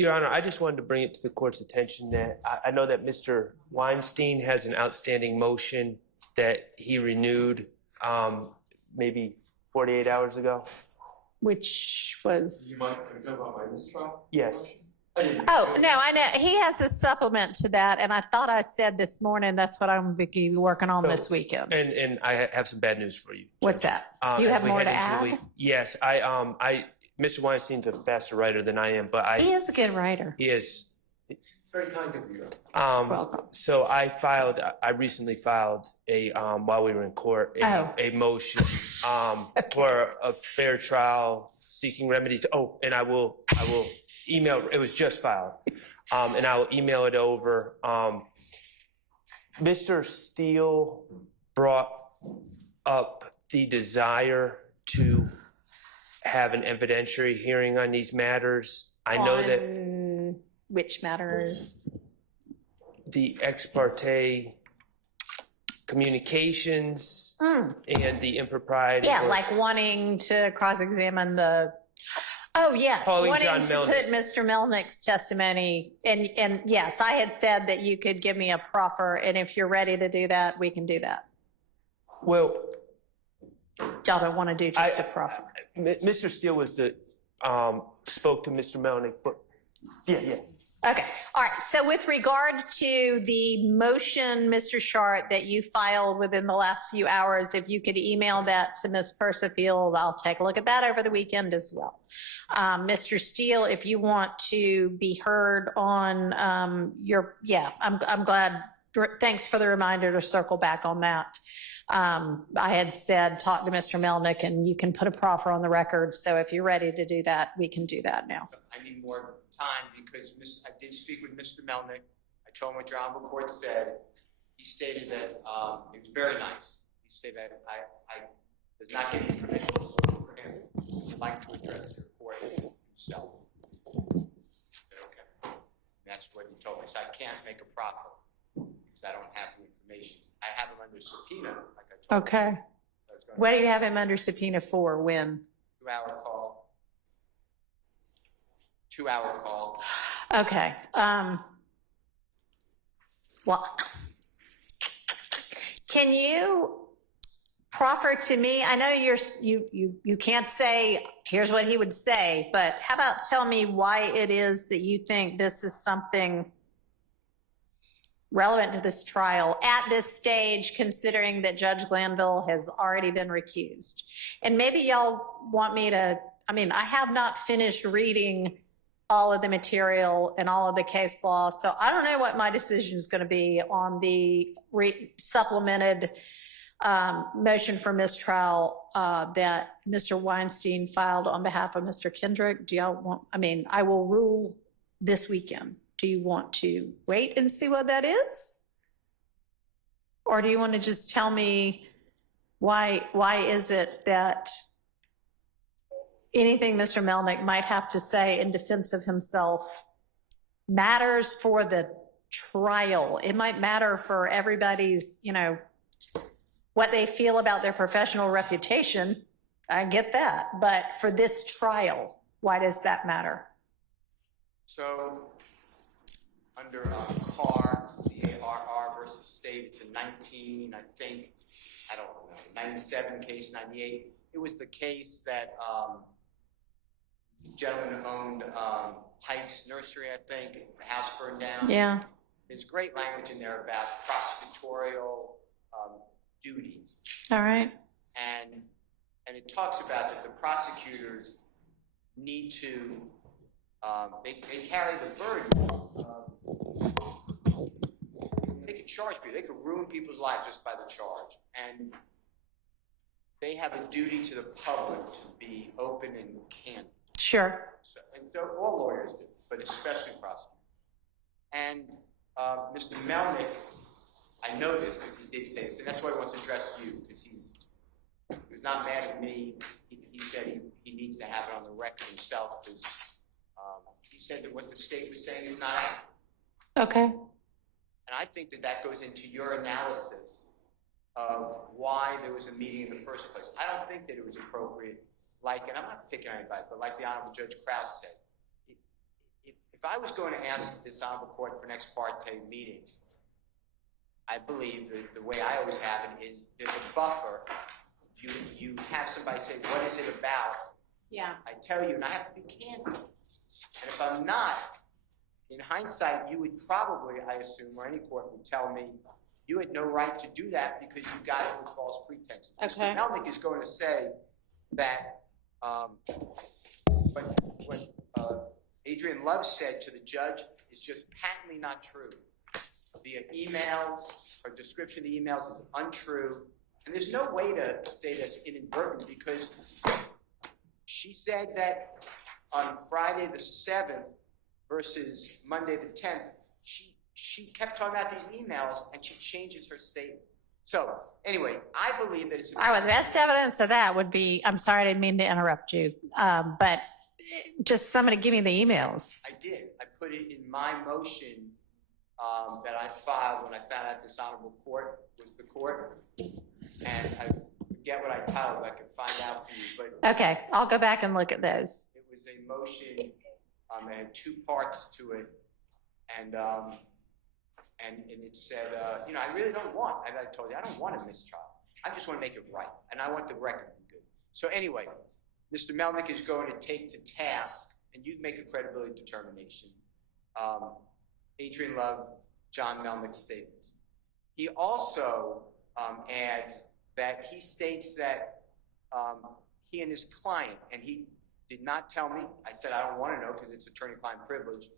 Your Honor, I just wanted to bring it to the court's attention that I know that Mr. Weinstein has an outstanding motion that he renewed maybe 48 hours ago. Which was... You might know about my mistrial? Yes. Oh, no, I know. He has a supplement to that, and I thought I said this morning that's what I'm going to be working on this weekend. And I have some bad news for you. What's that? You have more to add? Yes, Mr. Weinstein's a faster writer than I am, but He is a good writer. He is. It's very kind of you. Welcome. So I recently filed while we were in court, a motion for a fair trial seeking remedies. Oh, and I will email, it was just filed, and I will email it over. Mr. Steele brought up the desire to have an evidentiary hearing on these matters. I know that... Which matters? The ex parte communications and the impropriety. Yeah, like wanting to cross-examine the... Oh, yes, wanting to put Mr. Melnick's testimony. And yes, I had said that you could give me a proffer, and if you're ready to do that, we can do that. Well... Y'all don't want to do just a proffer. Mr. Steele was spoke to Mr. Melnick, but yeah. Okay, all right. So with regard to the motion, Mr. Schardt, that you filed within the last few hours, if you could email that to Ms. Persifield, I'll take a look at that over the weekend as well. Mr. Steele, if you want to be heard on I'm glad. Thanks for the reminder to circle back on that. I had said, talk to Mr. Melnick and you can put a proffer on the record. So if you're ready to do that, we can do that now. I need more time because I did speak with Mr. Melnick. I told him what your Honorable Court said. He stated that it was very nice. He stated that I does not give you permission for him. He would like to address the court himself. I said, okay. That's what he told me. So I can't make a proffer because I don't have the information. I have him under subpoena, like I told Okay. him. What do you have him under subpoena for? When? 2-hour call. 2-hour call. Okay. Well, can you proffer to me? I know you can't say here's what he would say, but how about tell me why it is that you think this is something relevant to this trial at this stage, considering that Judge Glanville has already been recused. And maybe y'all want me to, I have not finished reading all of the material and all of the case law, so I don't know what my decision is going to be on the supplemented motion for mistrial that Mr. Weinstein filed on behalf of Mr. Kendrick. Do y'all want, I will rule this weekend. Do you want to wait and see what that is? Or do you want to just tell me why is it that anything Mr. Melnick might have to say in defense of himself matters for the trial? It might matter for everybody's, what they feel about their professional reputation. I get that. But for this trial, why does that matter? So, under CAR, C-A-R-R versus State, it's a 97 case, 98. It was the case that the gentleman owned Heights Nursery, I think, the house burned down. Yeah. There's great language in there about prosecutorial duties. All right. And it talks about that the prosecutors need to they carry the burden. They can charge people. They can ruin people's lives just by the charge. And they have a duty to the public to be open and candid. Sure. So, and all lawyers do, but especially prosecutors. And Mr. Melnick, I know this because he did say this, and that's why he wants to address you, because he was not mad at me. He said he needs to have it on the record himself, because he said that what the state was saying is not accurate. Okay. And I think that goes into your analysis of why there was a meeting in the first place. I don't think that it was appropriate, and I'm not picking on anybody, but like the Honorable Judge Krause said, if if I was going to ask this honorable court for an ex-parte meeting, I believe that the way I always have it is there's a buffer. You have somebody say, what is it about? Yeah. I tell you, and I have to be candid. And if I'm not, in hindsight, you would probably, I assume, or any court would tell me, you had no right to do that because you got it with false pretenses. Okay. Mr. Melnick is going to say that what Adrian Love said to the judge is just patently not true. Via emails, her description of the emails is untrue. And there's no way to say that's inadvertent because she said that on Friday the 7th versus Monday the 10th, she kept talking about these emails and she changes her statement. So anyway, I believe that it's All right, well, the best evidence of that would be, I'm sorry, I didn't mean to interrupt you, but just somebody give me the emails. I did. I put it in my motion that I filed when I found out this honorable court was the court. And I forget what I titled, I can find out for you. But Okay, I'll go back and look at those. it was a motion, it had two parts to it. And it said, you know, I really don't want, and I told you, I don't want a mistrial. I just want to make it right. And I want the record to be good. So anyway, Mr. Melnick is going to take to task, and you'd make a credibility determination, Adrian Love, John Melnick's statements. He also adds that he states that he and his client, and he did not tell me, I said I don't want to know because it's attorney-client privilege,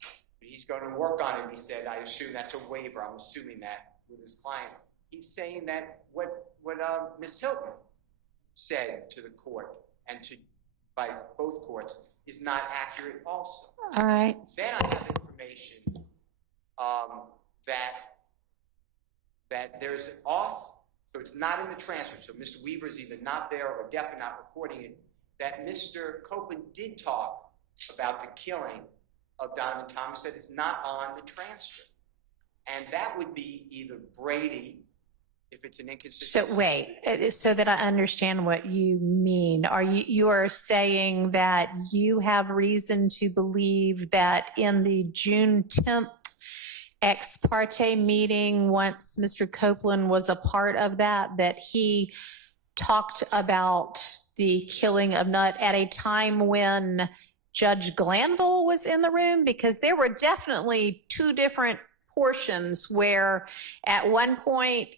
but he's going to work on it. He said, I assume that's a waiver. I'm assuming that with his client. He's saying that what Ms. Hilton said to the court and by both courts is not accurate also. All right. Then I have information that there's an off, so it's not in the transcript, so Mr. Weaver is either not there or definitely not recording it, that Mr. Copeland did talk about the killing of Donovan Thomas, that is not on the transcript. And that would be either Brady, if it's an inconsistency. So wait, so that I understand what you mean, you are saying that you have reason to believe that in the June 10th ex parte meeting, once Mr. Copeland was a part of that he talked about the killing of Nutt at a time when Judge Glanville was in the room? Because there were definitely two different portions where at one point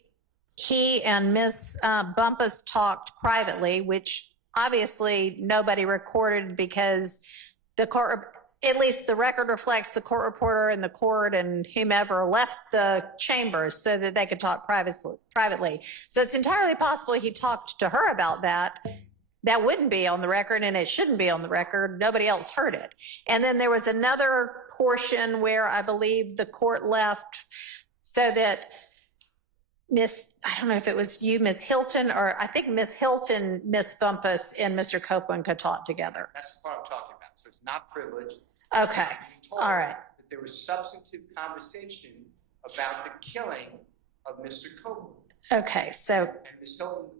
he and Ms. Bumpus talked privately, which obviously nobody recorded because the court, at least the record reflects the court reporter and the court and whomever left the chambers so that they could talk privately. So it's entirely possible he talked to her about that. That wouldn't be on the record and it shouldn't be on the record. Nobody else heard it. And then there was another portion where I believe the court left so that I don't know if it was you, Ms. Hilton, or I think Ms. Hilton, Ms. Bumpus, and Mr. Copeland could talk together. That's what I'm talking about. So it's not privileged. Okay, all right. That there was substantive conversation about the killing of Mr. Copeland. Okay, so And Ms. Hilton.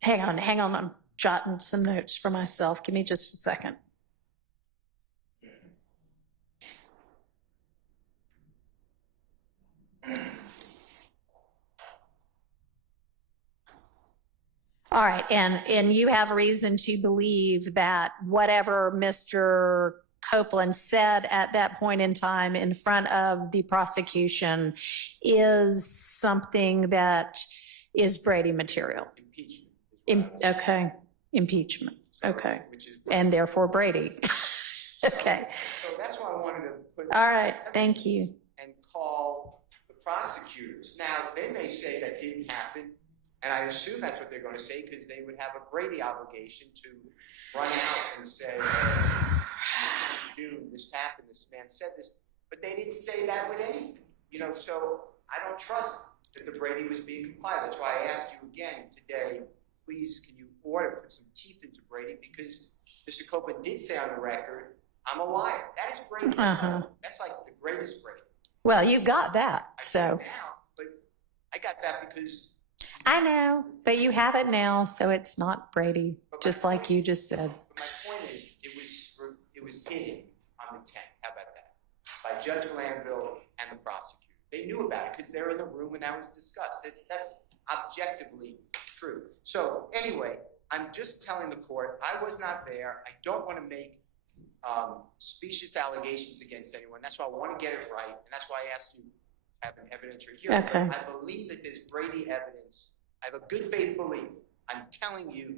hang on, I'm jotting some notes for myself. Give me just a second. All right, and you have reason to believe that whatever Mr. Copeland said at that point in time in front of the prosecution is something that is Brady material. Impeachment. Okay, impeachment. Okay, Which is and therefore Brady. Okay. So that's why I wanted to put. All right, thank you. And call the prosecutors. Now, they may say that didn't happen, and I assume that's what they're going to say because they would have a Brady obligation to run out and say, June, this happened, this man said this, but they didn't say that with anything. You know, so I don't trust that the Brady was being complied. That's why I asked you again today, please, can you put some teeth into Brady? Because Mr. Copeland did say on the record, I'm a liar. That is Brady. That's like the greatest Brady. Well, you got that, so. Now, but I got that because. I know, but you have it now, so it's not Brady, just like you just said. But my point is, it was hidden on the 10th. How about that? by Judge Glanville and the prosecutor. They knew about it because they were in the room when that was discussed. That's objectively true. So anyway, I'm just telling the court, I was not there. I don't want to make specious allegations against anyone. That's why I want to get it right, and that's why I asked you to have an evidentiary hearing. Okay. But I believe that there's Brady evidence. I have a good faith belief. I'm telling you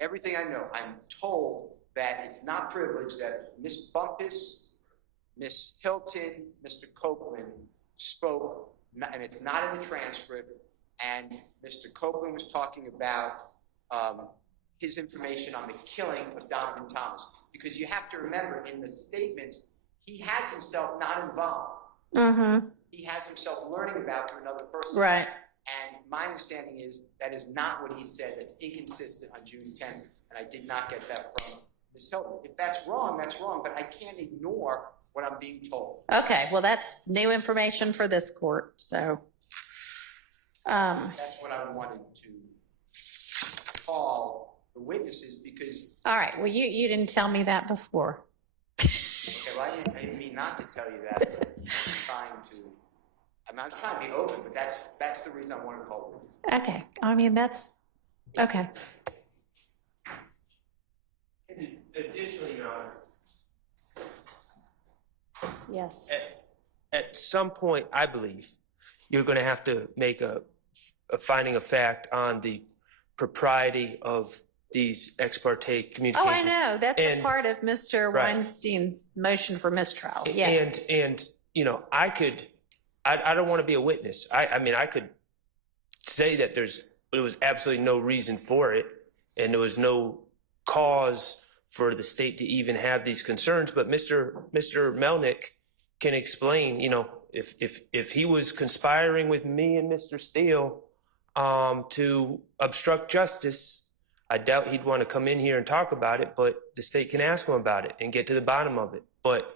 everything I know. I'm told that it's not privileged, that Miss Bumpus, Miss Hilton, Mr. Copeland spoke, and it's not in the transcript, and Mr. Copeland was talking about his information on the killing of Donovan Thomas. Because you have to remember, in the statements, he has himself not involved. Mm-hmm. He has himself learning about through another person. Right. And my understanding is that is not what he said. That's inconsistent on June 10th, and I did not get that from Ms. Hilton. If that's wrong, but I can't ignore what I'm being told. Okay, well, that's new information for this court, so. That's what I wanted to call the witnesses, because, All right, well, you didn't tell me that before. okay, well, I didn't mean not to tell you that. I was trying to be open, but that's the reason I wanted to call the witnesses. Okay, I mean, that's, okay. Additionally, Your Honor, Yes. at some point, I believe, you're going to have to make a finding of fact on the propriety of these ex parte Oh, communications. I know, that's a And- part of Mr. Right. Weinstein's motion for mistrial, yeah. And you know, I don't want to be a witness. I mean, I could say that there was absolutely no reason for it, and there was no cause for the state to even have these concerns. But Mr. Melnick can explain, you know, if he was conspiring with me and Mr. Steele to obstruct justice, I doubt he'd want to come in here and talk about it, but the state can ask him about it and get to the bottom of it. But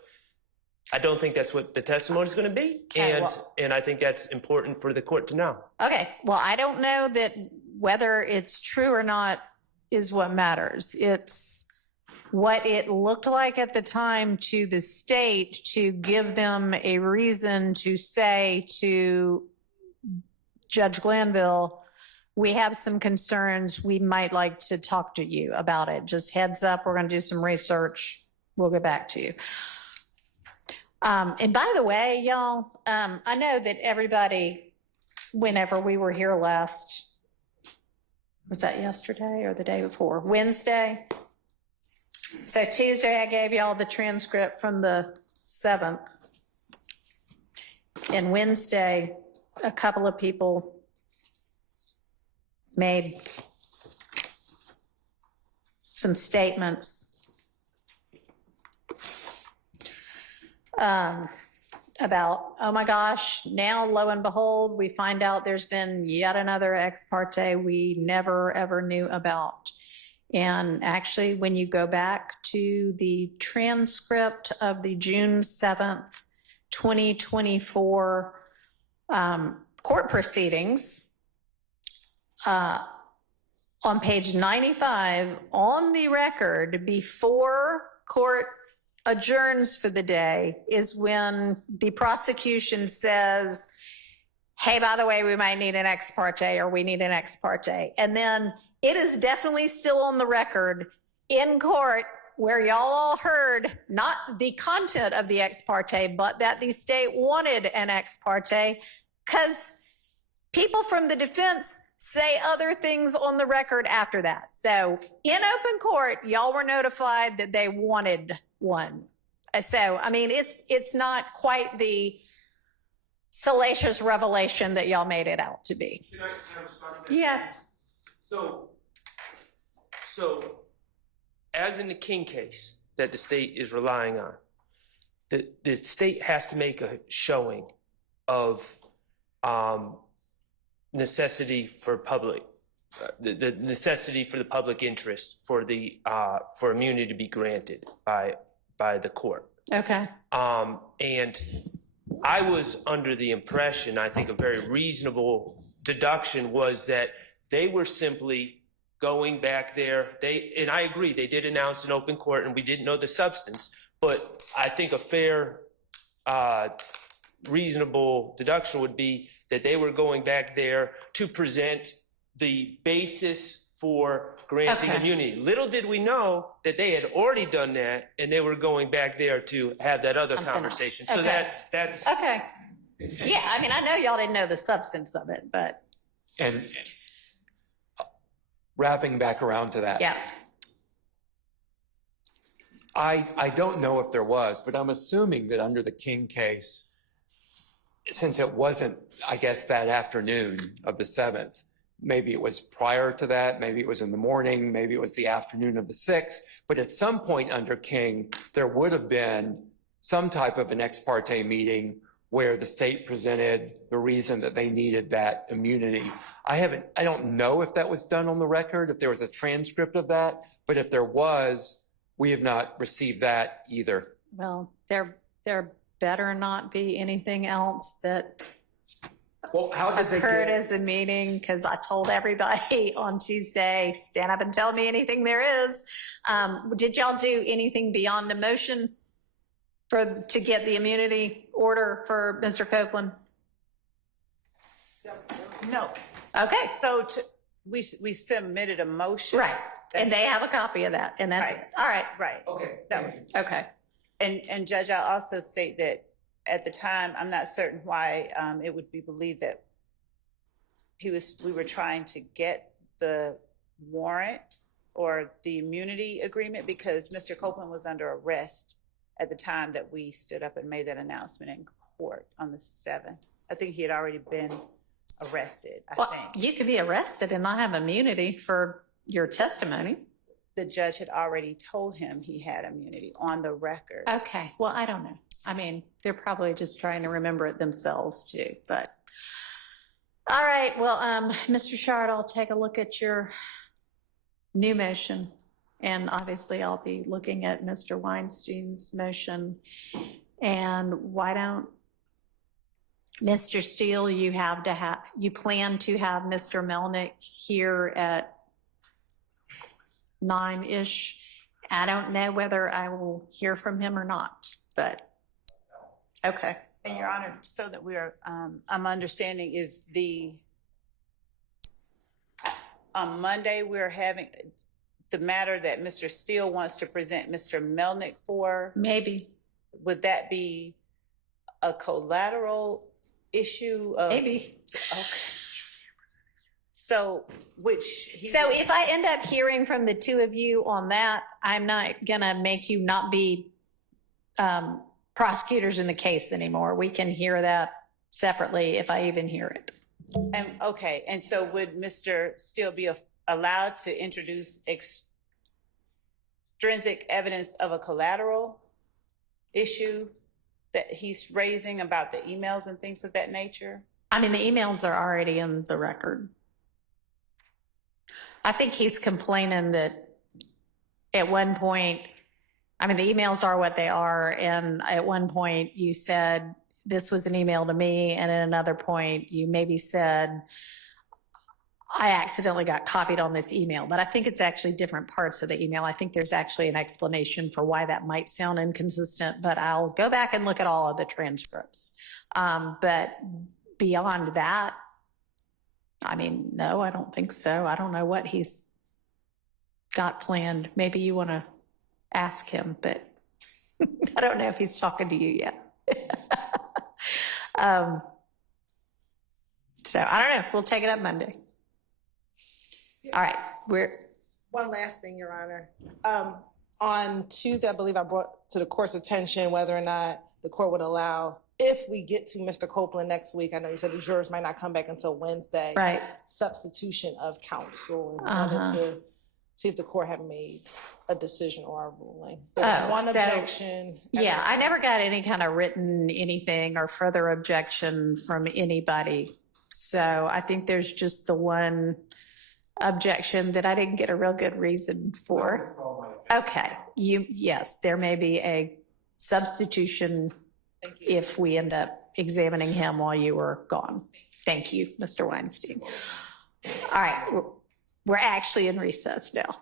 I don't think that's what the testimony is going to be. Okay, And I think that's important for the court to know. Okay, well, I don't know that whether it's true or not is what matters. It's what it looked like at the time to the state to give them a reason to say to Judge Glanville, we have some concerns. We might like to talk to you about it. Just heads up, we're going to do some research. We'll get back to you. And by the way, y'all, I know that everybody, whenever we were here last, was that yesterday or the day before? Wednesday. So Tuesday, I gave y'all the transcript from the 7th. And Wednesday, a couple of people made some statements about, oh my gosh, now lo and behold, we find out there's been yet another ex parte we never ever knew about. And actually, when you go back to the transcript of the June 7th, 2024 court proceedings, on page 95, on the record, before court adjourns for the day, is when the prosecution says, hey, by the way, we might need an ex parte, or we need an ex parte. And then it is definitely still on the record in court where y'all all heard not the content of the ex parte, but that the state wanted an ex parte, because people from the defense say other things on the record after that. So in open court, y'all were notified that they wanted one. So, I mean, it's not quite the salacious revelation that y'all made it out to be. Can I respond to that? Yes. So, as in the King case that the state is relying on, the state has to make a showing of necessity for public, the necessity for the public interest for for immunity to be granted by the court. Okay. And I was under the impression, I think a very reasonable deduction was that they were simply going back there. And I agree, they did announce an open court and we didn't know the substance, but I think a fair reasonable deduction would be that they were going back there to present the basis for granting Okay. immunity. Little did we know that they had already done that, and they were going back there to have that other Something conversation. else. So Okay. that's Okay. Yeah, I mean, I know y'all didn't know the substance of it, but And wrapping back around to that. yeah. I don't know if there was, but I'm assuming that under the King case, since it wasn't, I guess, that afternoon of the 7th, maybe it was prior to that, maybe it was in the morning, maybe it was the afternoon of the 6th, but at some point under King, there would have been some type of an ex parte meeting where the state presented the reason that they needed that immunity. I don't know if that was done on the record, if there was a transcript of that, but if there was, we have not received that either. Well, there better not be anything else that Well, how did they occurred get? as a meeting, because I told everybody on Tuesday, stand up and tell me anything there is. Did y'all do anything beyond the motion to get the immunity order for Mr. Copeland? No. Okay, So we submitted a motion. right. And they have a copy of that, and that's, Right. all right, Right. Okay. That was, okay. and Judge, I'll also state that at the time, I'm not certain why it would be believed that we were trying to get the warrant or the immunity agreement because Mr. Copeland was under arrest at the time that we stood up and made that announcement in court on the 7th. I think he had already been arrested, I Well, think. you could be arrested and not have immunity for your testimony. The judge had already told him he had immunity on the record. Okay, well, I don't know. I mean, they're probably just trying to remember it themselves too, but. All right, well, Mr. Schardt, I'll take a look at your new motion. And obviously I'll be looking at Mr. Weinstein's motion. And why don't, Mr. Steele, you plan to have Mr. Melnick here at 9-ish. I don't know whether I will hear from him or not, but, okay. And Your Honor, so that I'm understanding is on Monday, we're having the matter that Mr. Steele wants to present Mr. Melnick for, Maybe, would that be a collateral issue of? maybe. Okay. So, So if I end up hearing from the two of you on that, I'm not gonna make you not be prosecutors in the case anymore. We can hear that separately if I even hear it. Okay, and so would Mr. Steele be allowed to introduce extrinsic evidence of a collateral issue that he's raising about the emails and things of that nature? I mean, the emails are already in the record. I think he's complaining that at one point, I mean, the emails are what they are, and at one point you said, this was an email to me, and at another point you maybe said, I accidentally got copied on this email, but I think it's actually different parts of the email. I think there's actually an explanation for why that might sound inconsistent, but I'll go back and look at all of the transcripts. But beyond that, I mean, no, I don't think so. I don't know what he's got planned. Maybe you want to ask him, but I don't know if he's talking to you yet. So I don't know. We'll take it up Monday. All right, One last thing, Your Honor. On Tuesday, I believe I brought to the court's attention whether or not the court would allow, if we get to Mr. Copeland next week, I know you said the jurors might not come back until Wednesday. right. Substitution of counsel, and Uh-huh. wanted to see if the court had made a decision or a ruling. Oh, There's one so- objection. Yeah, I never got any kind of written anything or further objection from anybody. So I think there's just the one objection that I didn't get a real good reason for. Okay, yes, there may be a substitution if we end up examining him while you were gone. Thank you, Mr. Weinstein. All right, we're actually in recess now.